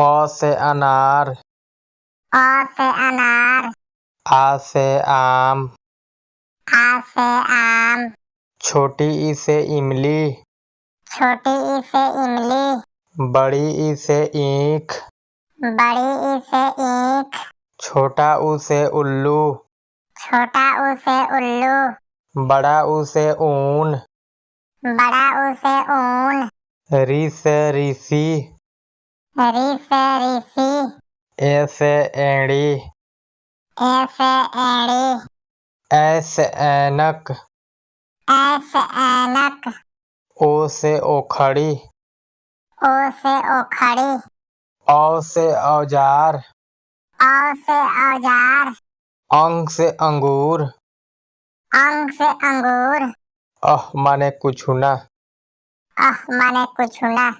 अ से अनार, अ से अनार, आ से आम, आ से आम, छोटी ई से इमली, छोटी ई से इमली, बड़ी ई से ईख, बड़ी ई से ईख, छोटा ऊ से उल्लू, छोटा ऊ से उल्लू, बड़ा ऊ से ऊन, बड़ा ऊ से ऊन, री से ऋषि, री से ऋषि, ए से एड़ी, ए से एड़ी, ऐ से ऐनक, ऐ से ऐनक, ओ से ओखड़ी, ओ से ओखड़ी, औ से औजार, औ से औजार, अंग से अंगूर, अंग से अंगूर, माने कुछ ना। माने कुछ ना।